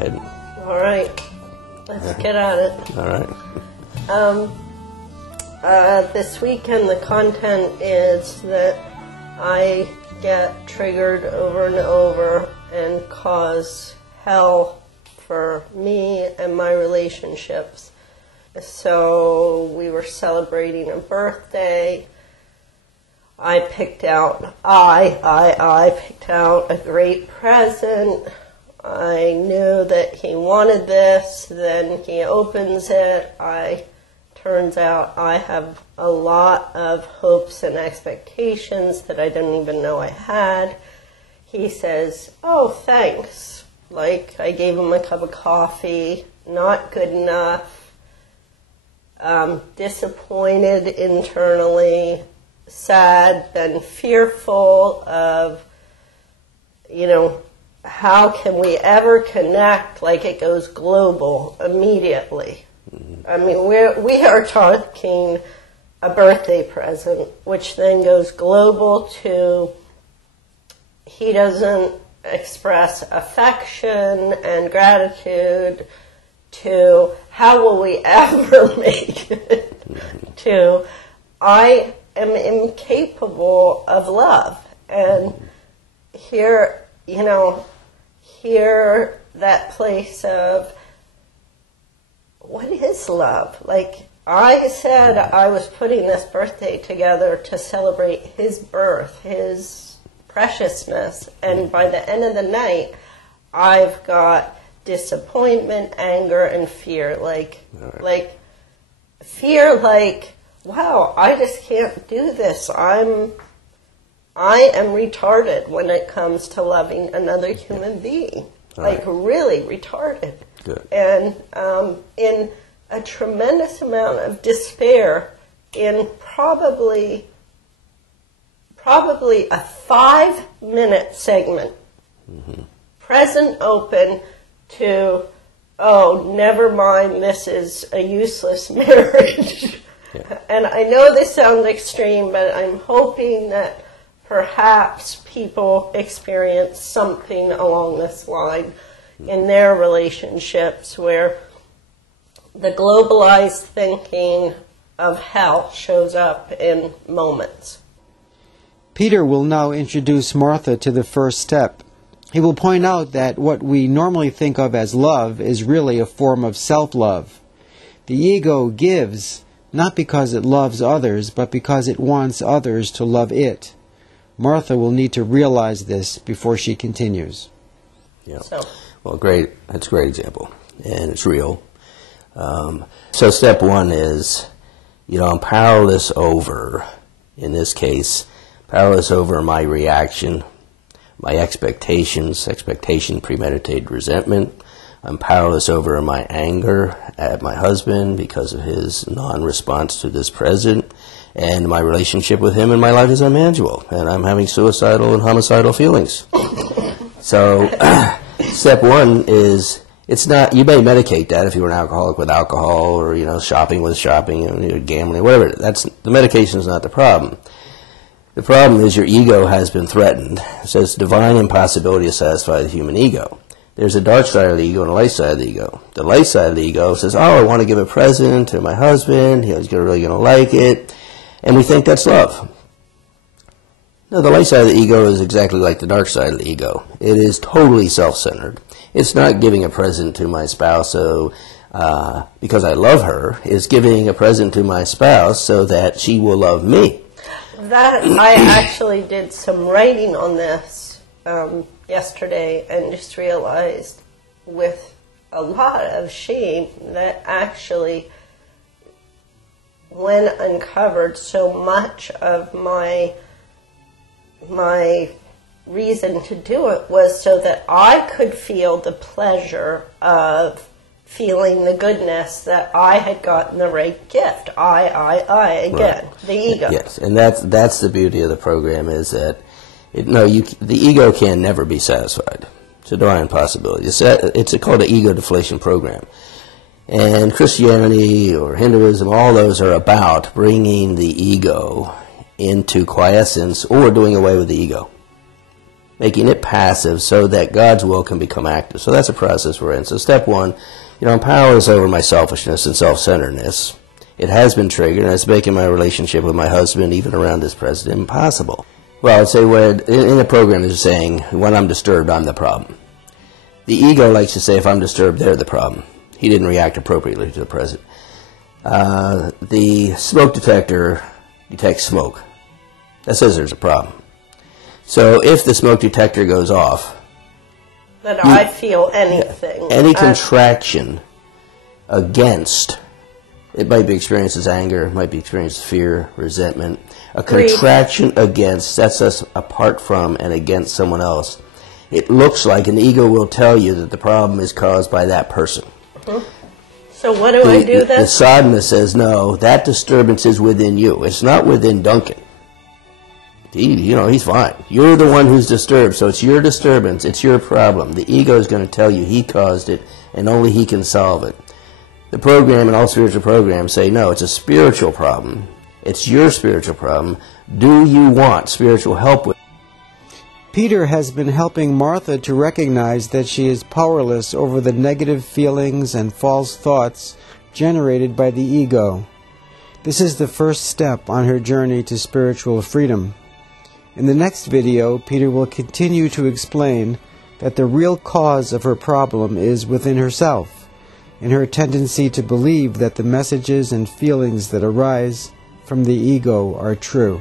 ahead. All right. Let's get at it. All right. This weekend, the content is that I get triggered over and over and cause hell for me and my relationships. So we were celebrating a birthday. I picked out a great present. I knew that he wanted this. Then he opens it. Turns out I have a lot of hopes and expectations that I didn't even know I had. He says, "Oh, thanks." Like, I gave him a cup of coffee. Not good enough. Disappointed internally. Sad, then fearful of, how can we ever connect like it goes global immediately? I mean, we are talking a birthday present, which then goes global to he doesn't express affection and gratitude, to how will we ever make it, to I am incapable of love. And here that place of, what is love? Like, I said I was putting this birthday together to celebrate his birth, his preciousness, and by the end of the night, I've got disappointment, anger, and fear. Wow, I just can't do this. I am retarded when it comes to loving another human being. Really retarded. Good. And in a tremendous amount of despair, in probably a 5-minute segment, present open to, oh, never mind, this is a useless marriage. Yeah. And I know this sounds extreme, but I'm hoping that perhaps people experience something along this line in their relationships where the globalized thinking of hell shows up in moments. Peter will now introduce Martha to the first step. He will point out that what we normally think of as love is really a form of self-love. The ego gives, not because it loves others, but because it wants others to love it. Martha will need to realize this before she continues. Yeah. Well, great. That's a great example, and it's real. So step one is, I'm powerless over, in this case, powerless over my reaction, my expectation, premeditated resentment. I'm powerless over my anger at my husband because of his non-response to this present, and my relationship with him in my life is unmanageable, and I'm having suicidal and homicidal feelings. So step one is, it's not, you may medicate that if you were an alcoholic with alcohol, or, shopping with shopping, gambling, whatever. The medication is not the problem. The problem is your ego has been threatened. So it's divine impossibility to satisfy the human ego. There's a dark side of the ego and a light side of the ego. The light side of the ego says, oh, I want to give a present to my husband, he's really going to like it, and we think that's love. No, the light side of the ego is exactly like the dark side of the ego. It is totally self-centered. It's not giving a present to my spouse because I love her. It's giving a present to my spouse so that she will love me. I actually did some writing on this yesterday and just realized with a lot of shame that actually, when uncovered, so much of my reason to do it was so that I could feel the pleasure of feeling the goodness that I had gotten the right gift. I again, right. The ego. Yes, and that's the beauty of the program, is that the ego can never be satisfied. It's a divine possibility. It's called an ego deflation program. And Christianity or Hinduism, all those are about bringing the ego into quiescence or doing away with the ego. making it passive so that God's will can become active. So that's a process we're in. So step one, I'm powerless over my selfishness and self-centeredness. It has been triggered, and it's making my relationship with my husband, even around this president, impossible. Well, I'd say in the program is saying, when I'm disturbed, I'm the problem. The ego likes to say, if I'm disturbed, they're the problem. He didn't react appropriately to the president. The smoke detector detects smoke. That says there's a problem. So if the smoke detector goes off, then I feel anything. Any contraction against, it might be experienced as anger, it might be experienced as fear, resentment. A contraction against sets us apart from and against someone else. It looks like an ego will tell you that the problem is caused by that person. Mm-hmm. So what do I do then? The sadness says, no, that disturbance is within you. It's not within Duncan. He's fine. You're the one who's disturbed, so it's your disturbance, it's your problem. The ego is going to tell you he caused it, and only he can solve it. The program and all spiritual programs say, no, it's a spiritual problem. It's your spiritual problem. Do you want spiritual help with it? Peter has been helping Martha to recognize that she is powerless over the negative feelings and false thoughts generated by the ego. This is the first step on her journey to spiritual freedom. In the next video, Peter will continue to explain that the real cause of her problem is within herself, in her tendency to believe that the messages and feelings that arise from the ego are true.